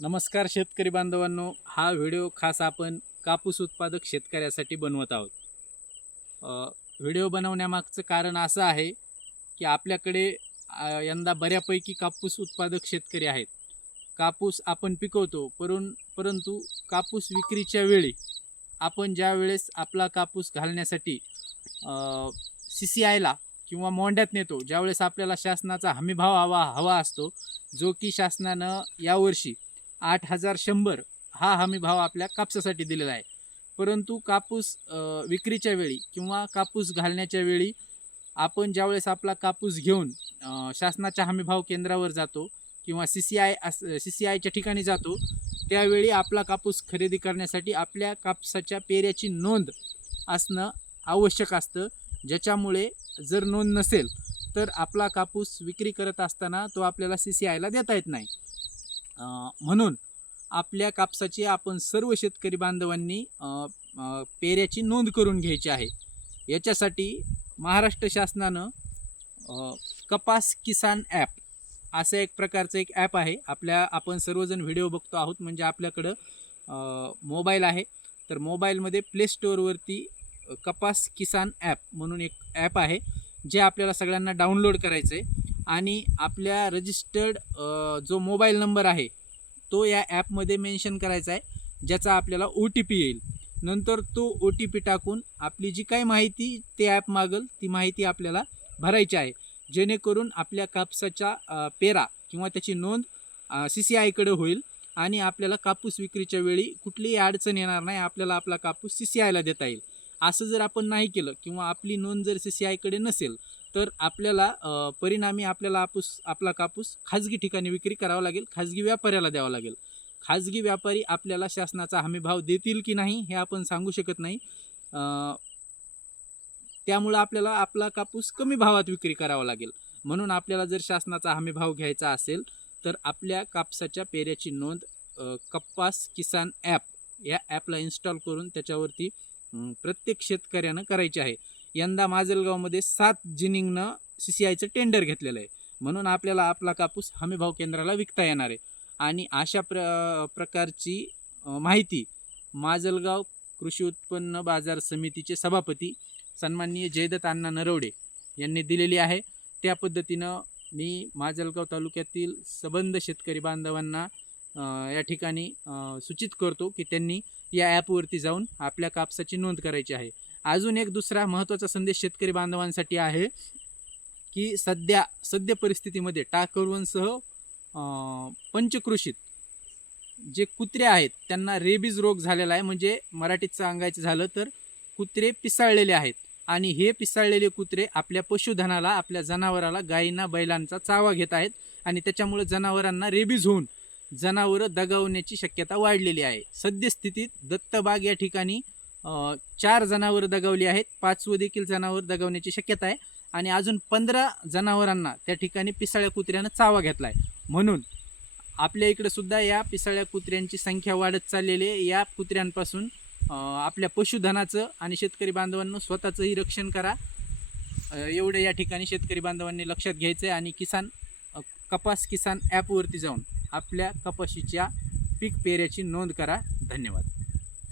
नमस्कार शेतकरी बांधवांनो, हा व्हिडिओ खास आपण कापूस उत्पादक शेतकऱ्यासाठी बनवत आहोत. व्हिडिओ बनवण्यामागचं कारण असं आहे की आपल्याकडे यंदा बऱ्यापैकी कापूस उत्पादक शेतकरी आहेत. कापूस आपण पिकवतो, परंतु कापूस विक्रीच्या वेळी आपण ज्यावेळेस आपला कापूस घालण्यासाठी CCIला किंवा मोंड्यात नेतो, ज्यावेळेस आपल्याला शासनाचा हमीभाव हवा असतो, जो की शासनानं यावर्षी 8,100 हा हमीभाव आपल्या कापसासाठी दिलेला आहे. परंतु कापूस विक्रीच्या वेळी किंवा कापूस घालण्याच्या वेळी आपण ज्यावेळेस आपला कापूस घेऊन शासनाच्या हमीभाव केंद्रावर जातो किंवा CCIच्या ठिकाणी जातो, त्यावेळी आपला कापूस खरेदी करण्यासाठी आपल्या कापसाच्या पेऱ्याची नोंद असणं आवश्यक असतं. ज्याच्यामुळे जर नोंद नसेल तर आपला कापूस विक्री करत असताना तो आपल्याला CCIला देता येत नाही. म्हणून आपल्या कापसाची आपण सर्व शेतकरी बांधवांनी पेऱ्याची नोंद करून घ्यायची आहे. याच्यासाठी महाराष्ट्र शासनानं कपास किसान ॲप असं एक प्रकारचं एक ॲप आहे. आपण सर्वजण व्हिडिओ बघतो आहोत, म्हणजे आपल्याकडं मोबाईल आहे, तर मोबाईलमध्ये प्ले स्टोअरवरती कपास किसान ॲप म्हणून एक ॲप आहे, जे आपल्याला सगळ्यांना डाउनलोड करायचं आहे आणि आपल्या रजिस्टर्ड जो मोबाईल नंबर आहे तो या ॲपमध्ये मेन्शन करायचा आहे, ज्याचा आपल्याला OTP येईल. नंतर तो OTP टाकून आपली जी काही माहिती ते ॲप मागेल ती माहिती आपल्याला भरायची आहे, जेणेकरून आपल्या कापसाच्या पेरा किंवा त्याची नोंद CCIकडे होईल आणि आपल्याला कापूस विक्रीच्या वेळी कुठलीही अडचण येणार नाही. आपल्याला आपला कापूस CCIला देता येईल. असं जर आपण नाही केलं किंवा आपली नोंद जर CCIकडे नसेल तर आपल्याला परिणामी आपल्याला आपला कापूस खाजगी ठिकाणी विक्री करावा लागेल, खाजगी व्यापाऱ्याला द्यावा लागेल. खाजगी व्यापारी आपल्याला शासनाचा हमीभाव देतील की नाही हे आपण सांगू शकत नाही. त्यामुळं आपल्याला आपला कापूस कमी भावात विक्री करावा लागेल. म्हणून आपल्याला जर शासनाचा हमीभाव घ्यायचा असेल तर आपल्या कापसाच्या पेऱ्याची नोंद कपास किसान ॲप या ॲपला इन्स्टॉल करून त्याच्यावरती प्रत्येक शेतकऱ्यानं करायची आहे. यंदा माजलगावमध्ये 7 जिनिंगनं CCIचं टेंडर घेतलेलं आहे, म्हणून आपल्याला आपला कापूस हमीभाव केंद्राला विकता येणार आहे. आणि अशा प्रकारची माहिती माजलगाव कृषी उत्पन्न बाजार समितीचे सभापती सन्माननीय जयदत्त अण्णा नरवडे यांनी दिलेली आहे. त्या पद्धतीनं मी माजलगाव तालुक्यातील सबंध शेतकरी बांधवांना या ठिकाणी सूचित करतो की त्यांनी या ॲपवरती जाऊन आपल्या कापसाची नोंद करायची आहे. अजून एक दुसरा महत्त्वाचा संदेश शेतकरी बांधवांसाठी आहे की सद्य परिस्थितीमध्ये टाकळवणसह पंचकृषीत जे कुत्रे आहेत त्यांना रेबीज रोग झालेला आहे. म्हणजे मराठीत सांगायचं झालं तर कुत्रे पिसाळलेले आहेत आणि हे पिसाळलेले कुत्रे आपल्या पशुधनाला, आपल्या जनावराला, गायींना, बैलांचा चावा घेत आहेत आणि त्याच्यामुळे जनावरांना रेबीज होऊन जनावरं दगावण्याची शक्यता वाढलेली आहे. सद्यस्थितीत दत्तबाग या ठिकाणी 4 जनावरं दगावली आहेत, 5वं देखील जनावर दगावण्याची शक्यता आहे आणि अजून 15 जनावरांना त्या ठिकाणी पिसाळ्या कुत्र्यानं चावा घेतला आहे. म्हणून आपल्या इकडे सुद्धा या पिसाळ्या कुत्र्यांची संख्या वाढत चाललेली आहे. या कुत्र्यांपासून आपल्या पशुधनाचं आणि शेतकरी बांधवांनो स्वतःचंही रक्षण करा, एवढे या ठिकाणी शेतकरी बांधवांनी लक्षात घ्यायचं आहे. आणि कपास किसान ॲपवरती जाऊन आपल्या कपाशीच्या पीक पेऱ्याची नोंद करा. धन्यवाद.